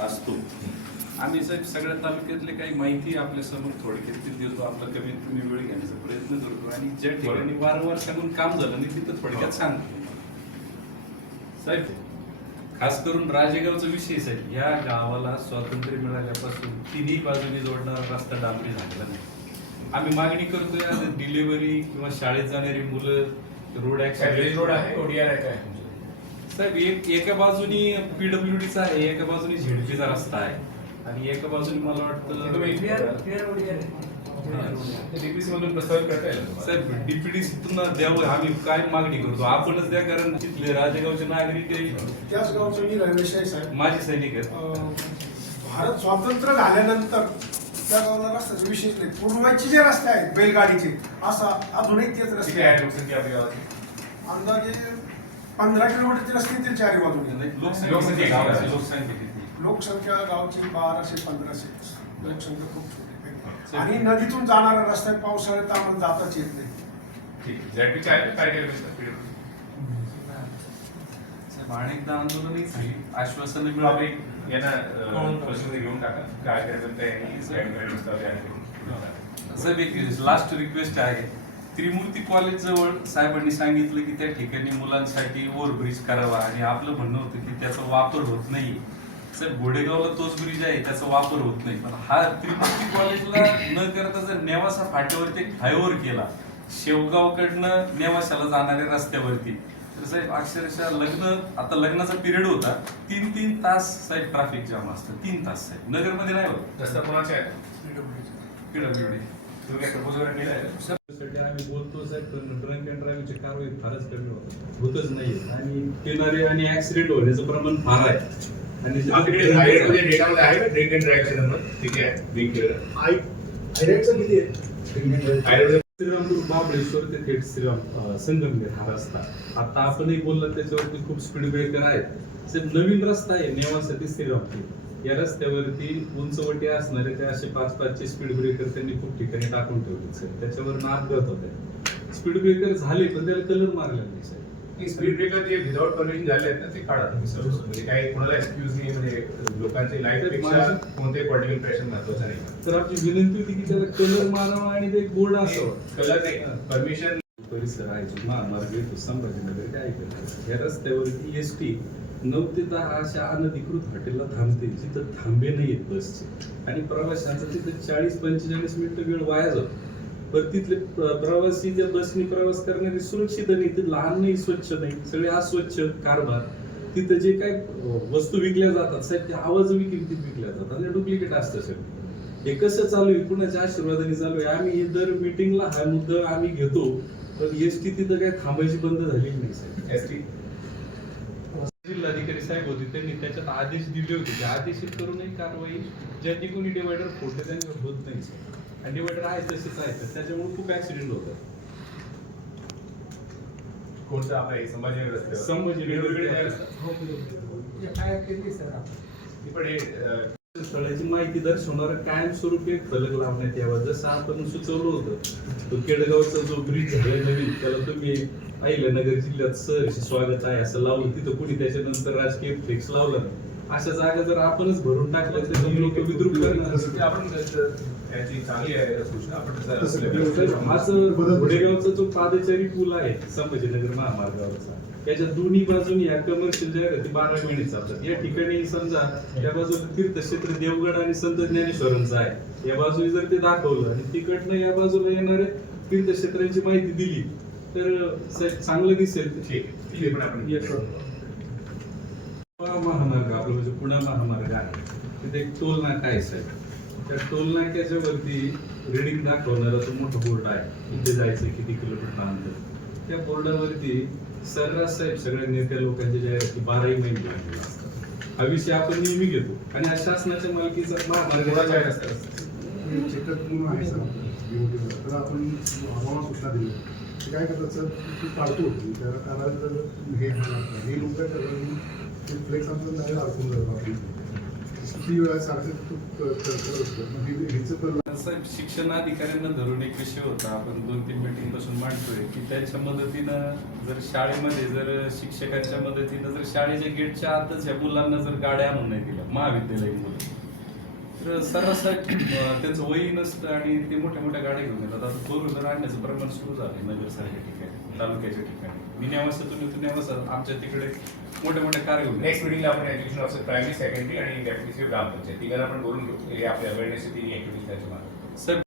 असतो. आम्ही साहेब सगळ्या तालुक्यातले काही माहिती आपल्यासमोर थोडक्यात देतो आपला कमीत कमी वेळ घेण्याचा प्रयत्न करतो आणि ज्या ठिकाणी वारंवार सांगून काम झालं नाही तिथं थोडक्यात सांगतो साहेब खास करून राजेगावचा विषय साहेब या गावाला स्वातंत्र्य मिळाल्यापासून तिन्ही बाजूनी जोडणारा रस्ता डांबरी झालेला नाही. आम्ही मागणी करतोय डिलिव्हरी किंवा शाळेत जाणारी मुलं रोड सॅटलाइट रोड आहे ऍक्सिडेंट ओडीआर आहे काय साहेब एक एका बाजूनी पीडब्ल्यूडीचा आहे एका बाजूनी झेडपीचा रस्ता आहे. आणि एका बाजूनी मला वाटतं डीपीसी मधून प्रस्तावित करता येईल. साहेब डीपीडी तुम्हाला द्यावं आम्ही काय मागणी करतो. आपणच द्या कारण तिथले राजेगावचे नागरिक हे त्याच गावचं मी रमेश आहे साहेब. माजी सैनिक आहेत. भारत स्वातंत्र्य झाल्यानंतर त्या गावाला रस्त्याचा विशेष नाही पूर्वचे जे रस्ते आहेत बैलगाडीचे असा अजूनही तेच रस्ते आहे आहेत अंदाजे पंधरा किलोमीटरचे रस्ते ते चारी बाजूने. लोकसंख्या लोकसंख्या गावाची बाराशे पंधराशे. लोकसंख्या खूप छोटी आहे. आणि नदीतून जाणारा रस्ता पावसाळ्यात आम्हाला जाताच येत नाही. अनेकदा आश्वासन आपण मिळाली यांना प्रश्न घेऊन टाका. काय करायचं ते लास्ट रिक्वेस्ट आहे. त्रिमूर्ती कॉलेज जवळ साहेबांनी सांगितलं की त्या ठिकाणी मुलांसाठी ओव्हरब्रिज करावा आणि आपलं म्हणणं होतं की त्याचा वापर होत नाही साहेब घोडेगावला तोच ब्रिज आहे त्याचा वापर होत नाही. पण हा त्रिमूर्ती कॉलेजला न करता जर नेवासा फाट्यावरती फ्लायओव्हर केला शेवगावकडनं नेवाशाला जाणाऱ्या रस्त्यावरती तर साहेब अक्षरशः लग्न आता लग्नाचा पिरियड होता. तीन तीन तास साहेब ट्रॅफिक जाम असतं. तीन तास साहेब. नगरमध्ये नाही होत. रस्ता कोणाचे आहे? पिढा तुम्ही काय प्रपोज वगैरे केलं आहे साठी आम्ही बोलतो साहेब पण ड्रंक अँड ड्राईव्हची कारवाई फारच कमी होत होतच नाही आणि पिणारे आणि ऍक्सिडेंट होण्याचं प्रमाण फार आहे. आणि आपल्याकडे हायवेमध्ये डेटामध्ये आहे का? ड्रिंक अँड ड्राईव्हचे नंबर ठीक आहे. बिग केलं हायवेमध्ये श्रीरामपूर महाबळेश्वर ते थेट श्रीराम संगमनेर हा रस्ता. आता आपणही बोलला त्याच्यावरती खूप स्पीड ब्रेकर आहेत. नवीन रस्ता आहे नेवासाठी श्रीरामपूर. या रस्त्यावरती उंचवटी असणारे ते असे पाच पाचचे स्पीड ब्रेकर त्यांनी खूप ठिकाणी टाकून ठेवले साहेब त्याच्यावर अपघात होते स्पीड ब्रेकर झाले पण त्याला कलर मारला नाही साहेब स्पीड ब्रेकर जे विदाउट परमिशन झाले आहेत ना ते काढा तुम्ही सर्व म्हणजे काही कोणाला एक्सक्यूज नाही म्हणजे लोकांची लाईफपेक्षा कोणतेही पॉलिटिकल प्रेशर महत्वाचं नाही. तर आमची विनंती होती की त्याला कलर मारावा आणि ते बोर्ड असावं. कलर नाही. परमिशन परिसर आहे महामार्ग येतो संभाजीनगर काय करतो या रस्त्यावरती एस टी नऊ ते दहा अशा अनधिकृत हॉटेलला थांबते जिथं थांबे नाही आहेत बसचे. आणि प्रवाशांचा तिथं चाळीस पंचेचाळीस मिनिटं वेळ वाया जातो. पण तिथले प्रवासी त्या बसने प्रवास करणारे सुरक्षित नाही ते लहान नाही स्वच्छ नाही सगळे अस्वच्छ कारभार. तिथं जे काय वस्तू विकल्या जातात साहेब ते आवाजवी किमतीत विकल्या जातात आणि डुप्लिकेट असतं सगळं. हे कसं चालू आहे? कुणाच्या आशीर्वादाने चालू आहे? आम्ही हे दर मिटिंगला हा मुद्दा आम्ही घेतो पण एस टी तिथं काय थांबायची बंद झालेली नाही साहेब. S T? जिल्हाधिकारी साहेब होते त्यांनी त्याच्यात आदेश दिले होते. की आदेशित करूनही कारवाई ज्यांनी कोणी डिवायडर फोडले त्यांच्यावर होत नाही. आणि डिवायडर आहे तसेच आहे तर त्याच्यामुळे खूप ऍक्सिडेंट होतात. कोणतं आपलं हे संभाजीनगर रस्त्यावर? संभाजीनगर वेगवेगळे जागा असतात. ती पण हे स्थळाची माहिती दर्शवणारा कायमस्वरूपी एक फलक लावण्यात यावा. जसं आपण सुचवलं होतं तो केडगावचा जो ब्रिज झालाय नवीन त्याला तुम्ही अहिल्यानगर जिल्ह्यात सहर्ष स्वागत आहे असं लावलं तिथं कुणी त्याच्यानंतर राजकीय फ्लेक्स लावलं. अशा जागा जर आपणच भरून टाकल्या तर लोक विद्रुप करणार. आपण याची चांगली आहे सूचना आपण त्याचा- हाच घोडेगावचा जो पादचारी पूल आहे संभाजीनगर महामार्गावरचा त्याच्या दोन्ही बाजूनी या कमर्शियल जाहिराती बारा महिने चालतात. या ठिकाणी समजा त्या बाजूला तीर्थक्षेत्र देवगड आणि संत ज्ञानेश्वरांचं आहे. या बाजूने जर ते दाखवलं आणि तिकडनं या बाजूला येणारे तीर्थक्षेत्रांची माहिती दिली तर चांगलं दिसेल ठीक आहे. महामार्ग आपलं म्हणजे पुणा महामार्ग आहे. तिथे एक टोल नाका आहे साहेब. त्या टोल नाक्याच्या वरती रिडिंग दाखवणारा तो मोठा बोर्ड आहे. इथे जायचं किती किलोमीटर अंतर त्या बोर्डावरती सर्रास साहेब सगळ्या नेत्या लोकांच्या जाहिराती बाराही महिने लागलेल्या असतात. हा विषय आपण नेहमी घेतो. आणि हा शासनाच्या मालकीचा तर आपण हवामान सूचना दिली ते काय करतात सर? ती पाळतो. होती त्याला कानाला हे हे लोक काय करतात ते फ्लेक्स आमचं डायरेक्ट अडकून जातात. किती वेळा सारखं शिक्षणाधिकाऱ्यांना शिक्षण धरून एक विषय होता? आपण दोन तीन मीटिंगपासून मांडतोय की त्यांच्या मदतीनं जर शाळेमध्ये जर शिक्षकांच्या मदतीनं जर शाळेच्या गेटच्या आतच या मुलांना जर गाड्या आणून नाही दिल्या महाविद्यालयीन मुलं. तर सरासरी अं, त्यांचं वयही नसतं आणि ते मोठ्या मोठ्या गाड्या घेऊन येतात. आता फोर व्हीलर आणण्याचं प्रमाण सुरू झालं नगरसारख्या ठिकाणी तालुक्याच्या ठिकाणी. मी नेवासातून येतो नेवासा आमच्या तिकडे मोठ्या मोठ्या कार घेऊन नेक्स्ट मिटिंगला आपण एज्युकेशन ऑफिसर प्रायमरी सेकंडरी आणि डेप्युटी ग्रामपंचायत. तिघांना आपण बोलून घेऊ. हे आपल्या अवेअरनेस तिन्ही ऍक्टिव्हिटीज त्याच्यामागे साहेब